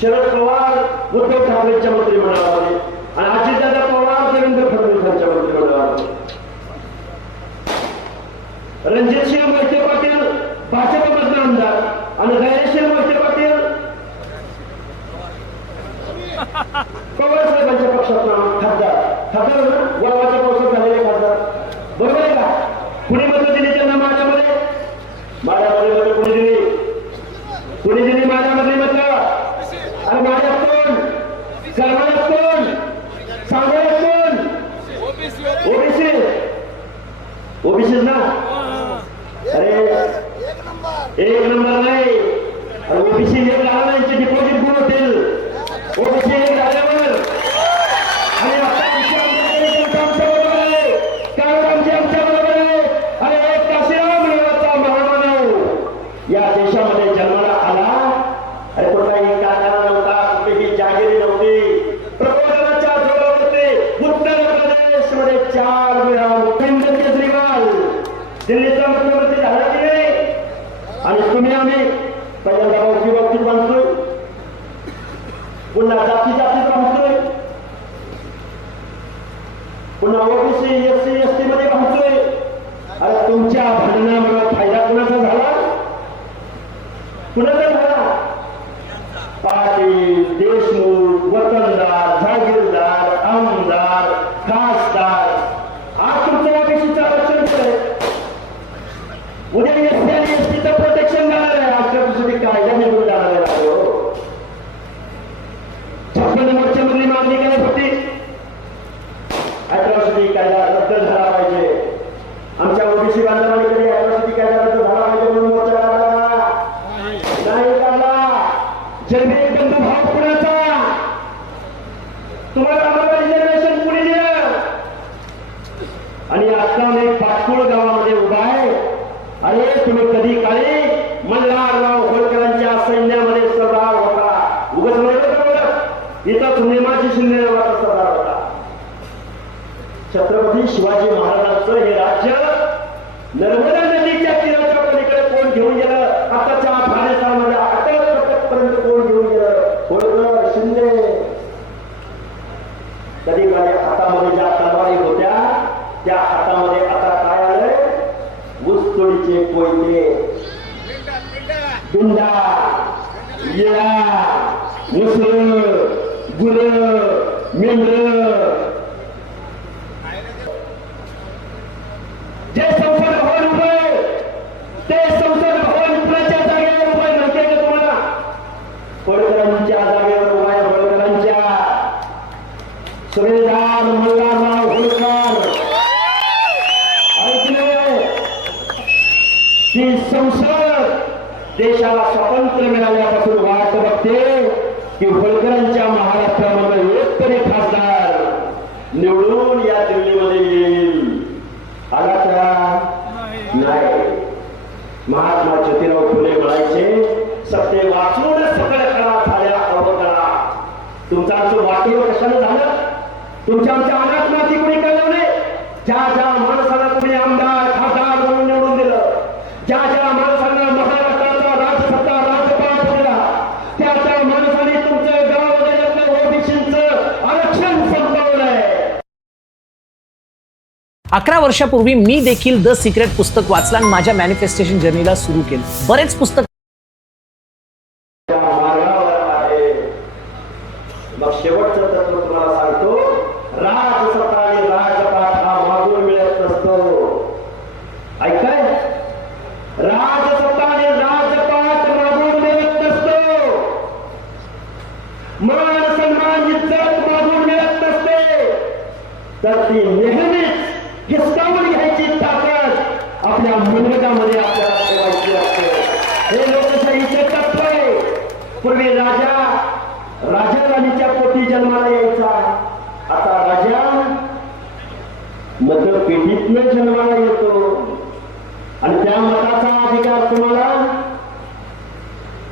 शरद पवार उद्धव ठाकरेंच्या मंत्रिमंडळामध्ये आणि अजितदादा पवार देवेंद्र फडणवीस यांच्या मंत्रिमंडळामध्ये रणजितसिंह मोहिते पाटील भाजपमधनं आमदार आणि धैर्यशील मोहिते पाटील. पवार साहेबांच्या पक्षातला खासदार. खासदार वळवाच्या पावसात झालेले खासदार. बरोबर आहे का? पुणे मतं दिली त्यांना माझ्यामध्ये माझ्यामध्ये मतं कुणी दिली कुणी दिली माझ्यामधली मतं अरे माझ्यात कोण करमाळ्यात कोण सांगोल्यात कोण ओबीसी ओबीसी ना अरे एक नंबर नाही अरे ओबीसी एक झाला यांचे डिपॉझिट गुण होतील ओबीसी एक झाल्यावर आणि आता विषय आमच्या बरोबर आहे कारण आमचे आमच्या बरोबर आहे अरे एक काशीराम नावाचा महामानव या देशामध्ये जन्माला आला अरे कुठलाही कारखाना नव्हता कुठेही जागिरी नव्हती प्रबोधनाच्या जोरावरती उत्तर प्रदेशमध्ये चार वेळा अरविंद केजरीवाल दिल्लीचा मुख्यमंत्री झाला की नाही आणि तुम्ही आम्ही पहिल्यांदा भाऊची बाबतीत बांधतोय पुन्हा जाती जातीत पुन्हा ओबीसी एससी एसटी मध्ये बांधतोय अरे तुमच्या भांडणामुळे फायदा कुणाचा झाला कुणाचा झाला पाटील देशमुख वतनदार जागीरदार आमदार खासदार आज तुमचं ओबीसीचं आरक्षण आहे उद्या एस सी आणि एस टीचं प्रोटेक्शन जाणार आहे आमच्यासाठी कायदा निघून जाणार आहे राव. छप्पन मोर्चा मधली मागणी काय होती अॅट्रॉसिटी कायदा रद्द झाला पाहिजे आमच्या ओबीसी बांधवांनी कधी अॅट्रॉसिटी कायदा रद्द झाला पाहिजे म्हणून मोर्चा काढला नाही काढला जैविक बंधू भाव कुणाचा तुम्हाला आम्हाला रिझर्वेशन कुणी दिलं आणि आता मी पाटकुळ गावामध्ये उभा आहे अरे तुम्ही कधी काळी मल्हारराव होळकरांच्या सैन्यामध्ये सरदार होता. उगच नाही बरं इथं नेमाची शिंदे नावाचा सरदार होता. छत्रपती शिवाजी महाराजांचं हे राज्य नर्मदा नदीच्या तीराच्या पलीकडे कोण घेऊन गेलं? आताच्या अफगाणिस्तानमध्ये अटक पर्यंत कोण घेऊन गेलं? होळकर शिंदे. कधी काळी हातामध्ये ज्या तलवारी होत्या त्या हातामध्ये काय ऊसतोडीचे कोयते बिंडा येळा मुसळ गुर मेंढर. जे संसद भवन उभे ते संसद भवन कुणाच्या जागेवर उभे माहितीये का तुम्हाला? जागेवर उभा आहे सुभेदार होळकर ऐकले ती संसद देशाला स्वातंत्र्य मिळाल्यापासून वाट बघते की होळकरांच्या महाराष्ट्रामध्ये एक तरी खासदार निवडून या दिल्लीमध्ये येईल. आला का? नाही. महात्मा ज्योतिराव फुले म्हणायचे सत्य वाचून सकळ करा झाल्या अवकळा. तुमचं आमचं वाटीव कशानं झालं? तुमच्या आमच्या अनाथ माती कोणी कळवले ज्या ज्या माणसाला तुम्ही आमदार खासदार म्हणून निवडून दिलं ज्या ज्या माणसांना महाराष्ट्राचा राजसत्ता राजपाट दिला त्या त्या माणसाने तुमचं गावामध्ये ओबीसीचं आरक्षण संपवलंय अकरा वर्षापूर्वी मी देखील द सिक्रेट पुस्तक वाचलं आणि माझ्या मॅनिफेस्टेशन जर्नीला सुरू केलं. बरेच पुस्तक मान सन्मान इज्जत मागून मिळत नसते तर ती नेहमीच हिसकावून घ्यायची ताकद आपल्या मुलगामध्ये आपल्याला ठेवायची असते. हे लोकशाहीचे तत्व आहे. पूर्वी राजा राजा राणीच्या पोटी जन्माला यायचा. आता राजा मतपेटीतनं जन्माला येतो. आणि त्या मताचा अधिकार तुम्हाला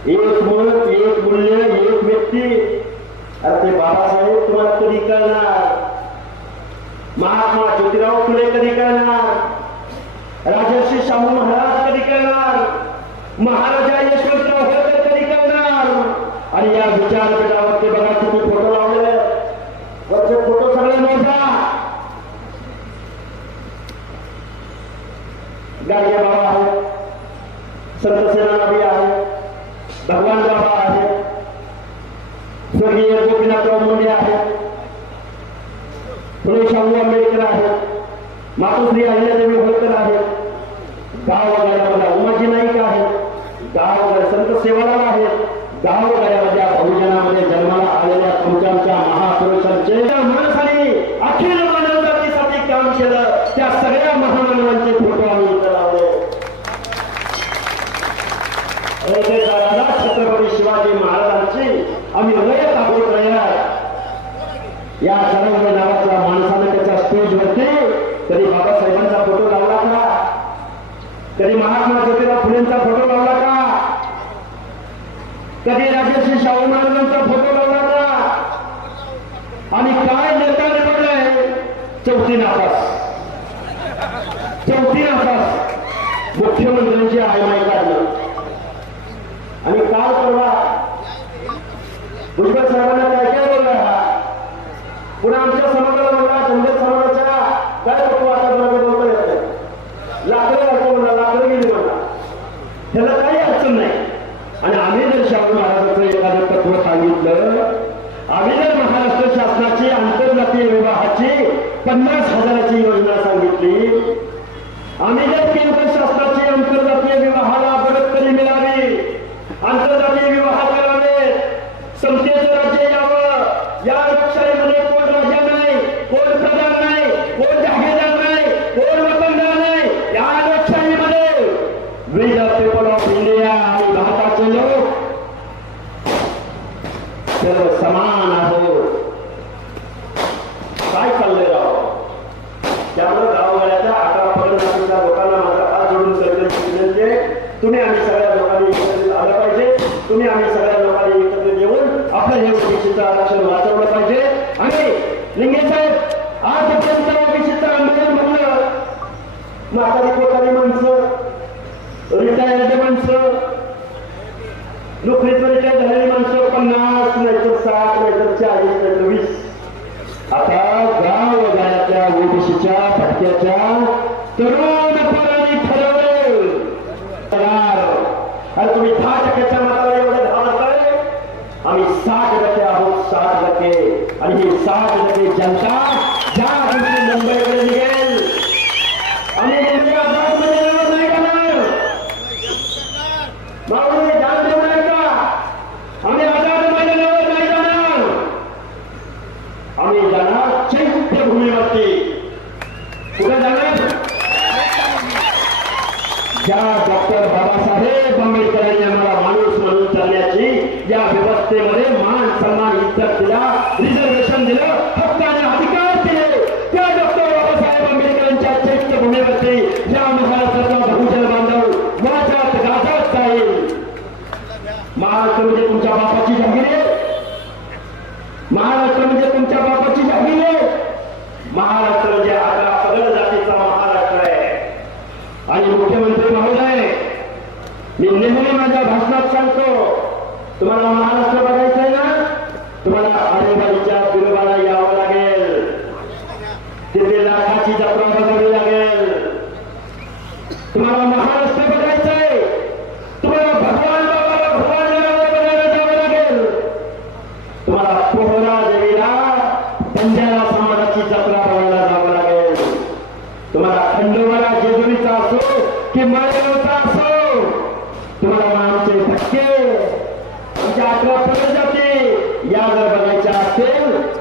एक मत एक मूल्य एक व्यक्ती अरे ते बाबासाहेब तुम्हाला कधी कळणार? महात्मा ज्योतिराव फुले कधी करणार? राजर्षी शाहू महाराज कधी करणार? महाराजा यशवंतराव होळकर कधी करणार? आणि या विचारपीठावरती बघा तुम्ही फोटो लावले वरचे फोटो सगळे मोजा गाडगे बाबा आहे संत सेनापती आहे भगवान बाबा आहे स्वर्गीय गोपीनाथराव मुंडे आहे फुले शाहू आंबेडकर आहेत मातोश्री अहिल्यादेवी होळकर आहेत गाव गाड्यामध्ये उमाजी नाईक आहेत गाव संत सेवाराम आहेत गाव गाड्यामध्ये बहुजनामध्ये जन्माला आलेल्या तुमच्या आमच्या महापुरुषांचे माणसाने अखिल मानव काम केलं त्या सगळ्या महामानवांचे फोटो आम्ही इथं लावले. छत्रपती शिवाजी महाराजांची आम्ही लयत आहोत या सर्व नावाच्या माणसानं त्याच्या स्टेजवरती कधी बाबासाहेबांचा फोटो लावला का कधी महात्मा ज्योतिराव फुलेंचा फोटो लावला का कधी राजश्री शाहू महाराजांचा फोटो लावला का आणि काय नेता निवडलाय? चौथी नापास. चौथी नापास. मुख्यमंत्र्यांची आयमाय काढलं. आणि काल परवा भुजबळ साहेबांना काय काय बोलला? हा पुन्हा आमच्या समाजाला म्हणला धनगर समाजाच्या काय नको आता तुम्हाला बोलता येत नाही. लाकडं लागतो म्हणला लाकडं गेली म्हणला त्याला काही अडचण नाही. आणि आम्ही जर शाहू महाराजांचं एखादं तत्व सांगितलं आम्ही जर महाराष्ट्र शासनाची आंतरजातीय विवाहाची पन्नास हजाराची योजना सांगितली आम्ही जर केंद्र शासनाची आंतरजातीय विवाहाला बढतकरी मिळावी आंतरजातीय विवाह करावे संस्थेचं राज्य यावं या लोकशाहीमध्ये कोण राजा नाही कोण प्रधान नाही कोण जागीरदार नाही कोण वतनदार नाही या लोकशाहीमध्ये we the people of India आणि भारताचे लोक सर्व समान आहोत काय चाललंय राव त्यामुळे गावगाड्याच्या अकरा पर्यंत लोकांना माझा हात जोडून करण्याची विनंती आहे तुम्ही आम्ही सगळ्या लोकांनी एकत्रित आलं पाहिजे तुम्ही आम्ही सगळ्या लोकांनी एकत्रित येऊन आपलं हे ओबीसीचं आरक्षण वाचवलं पाहिजे आणि लिंगे साहेब आजपर्यंत ओबीसीचं आंदोलन म्हणलं म्हातारी कोतारी माणसं. माणसं नोकरीचं रिटायर झालेली माणसं? पन्नास नाहीतर साठ नाहीतर चाळीस नाहीतर वीस. आता गाव गाड्याच्या ओबीसीच्या भटक्याच्या तरुण पोरांनी ठरवलं. पगार. अरे तुम्ही दहा टक्क्याच्या मताला एवढे धावताय आम्ही साठ टक्के आहोत साठ टक्के. आणि ही साठ टक्के जनता ज्या दिवशी मुंबईकडे ज्या डॉक्टर बाबासाहेब आंबेडकरांनी आम्हाला माणूस म्हणून चालण्याची या व्यवस्थेमध्ये मान सन्मान इज्जत दिला रिझर्वेशन दिलं.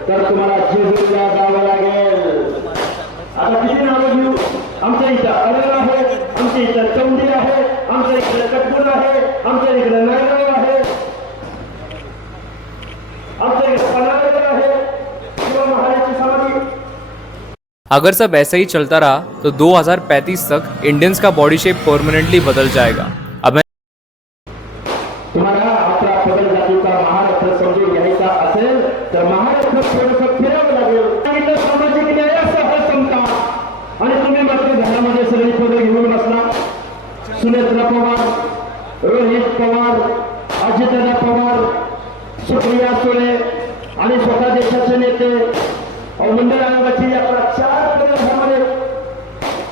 तर तुम्हाला जेजुरीला जावं लागेल आता किती नावं घेऊ आमच्या इथं अरळ आहे आमच्या इथं चौंडी आहे आमच्या इकडे कटपूर आहे आमच्या इकडे नायगाव आहे आमच्या इकडे पन्हाळगड आहे अगर सब ऐसे ही चलता रहा तो 2035 तक इंडियंस का बॉडी शेप परमानेंटली बदल जाएगा। सुनेत्रा पवार रोहित पवार अजितदा पवार सुप्रिया सुळे आणि स्वतः देशाचे नेते अहो, मंडळ आयोगाची यात्रा चार प्रदेशामध्ये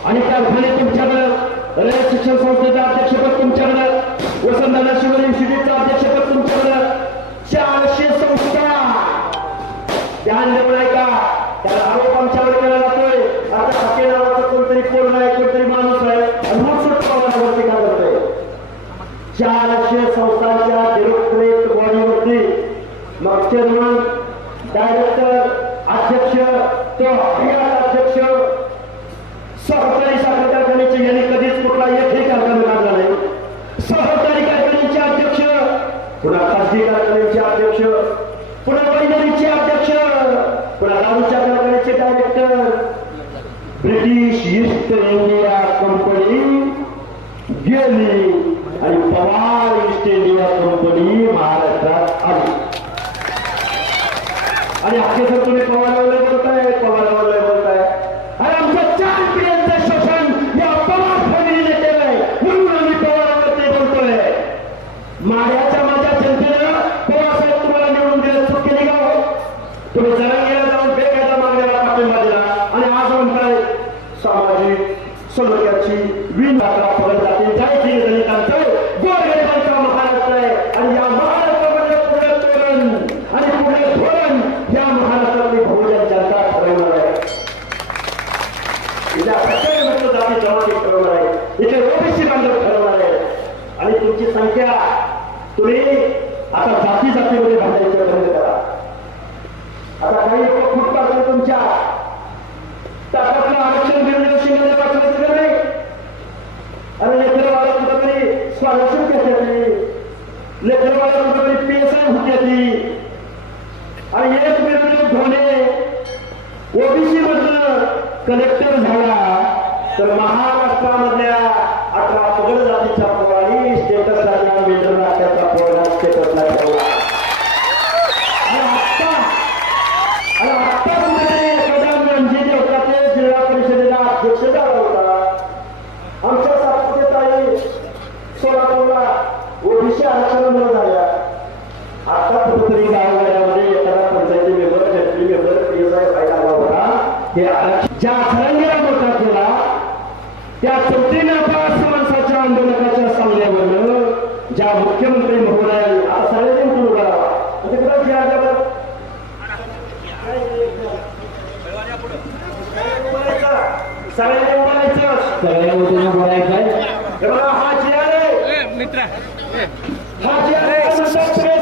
आणि कारखाने तुमच्याकडे रयत शिक्षण संस्थेचं अध्यक्षपद तुमच्याकडे वसंतदादा शिवर इन्स्टिट्यूटचं अध्यक्षपद तुमच्याकडे चारशे संस्था ध्यान देऊ नये का त्याला आरोप आमच्यावर केला जातोय आता हाके नावाचा कोणतरी कोण आहे कोणतरी माणूस आहे आणि मग सुटपावरती का करतोय चारशे संस्थांच्या डेरोक्टरेट बॉडीवरती मग चेअरमन डायरेक्टर अध्यक्ष तो हयात अध्यक्ष सहकारी साखर कारखान्याचे यांनी कधीच कुठला एकही कारखाना काढला नाही सहकारी कारखान्याचे अध्यक्ष पुन्हा खासगी कारखान्याचे अध्यक्ष पुन्हा वैद्यकीचे अध्यक्ष पुन्हा राहुलच्या कंपनीचे director British East India company गेली. आणि पवार ईस्ट इंडिया कंपनी महाराष्ट्रात आली. आणि अखेर तुम्ही पवार बोलताय पवारावर बोलताय अरे आमच्या चार पिढ्यांचं शोषण या पवार फॅमिलीने केलंय म्हणून आम्ही पवारावर ते बोलतोय माड्याच्या माझ्या जनतेनं पवार साहेब तुम्हाला निवडून दिलं चूक केली का हो? तुम्ही जरांगेला जाऊन बेकायदा मागण्याला पाठिंबा दिला आणि आज म्हणताय सामाजिक सलोख्याची विण मात्रा फरक जातील जायची दलितांचं गोरगरिबांचा महाराष्ट्र आहे आणि या महाराष्ट्रामध्ये पुढे तोरण आणि पुढे धोरण या महाराष्ट्रातली बहुजन जनता ठरवणार आहे इथे प्रत्येक मुक्त जाती जमाती ठरवणार आहे इथे ओबीसी बांधव ठरवणार आहे आणि संख्या तुम्ही आता जाती जातीमध्ये भांडायचं बंद करा. आता काही लोक फुटतात तर तुमच्या. ताकदला आरक्षण मिळण्याच्या शिंगाने का नाही. अरे लेकरवाला कुठं तरी स्कॉलरशिप घेतली लेकरवाला कुठं तरी घेतली आणि एक निर्णय धोणे ओबीसी मधलं कलेक्टर झाला तर महाराष्ट्रामधल्या अकरा पगड जातीच्या पोरांनी स्टेटस लागला मिडल नाट्याचा पोरा स्टेटसला ठेवला. ते जिल्हा परिषदेला अध्यक्ष झाला होता. आमच्या सातपुते सोलापूरला ओबीसी झाल्या आता कुठेतरी गावगाड्यामध्ये एखादा पंचायती मेंबर जंत्री मेंबर आला होता. हे आरक्षण ज्या मोठा केला त्या चौथीने आंदोलकाच्या सांगण्यावरनं ज्या मुख्यमंत्री महोदयांनी आता सगळ्यांनी उठून उभा राहा. म्हणजे कुठं जे आल्यावर सगळ्यांनी बोलायचं सगळ्या हे जे आहे हा जे आहे.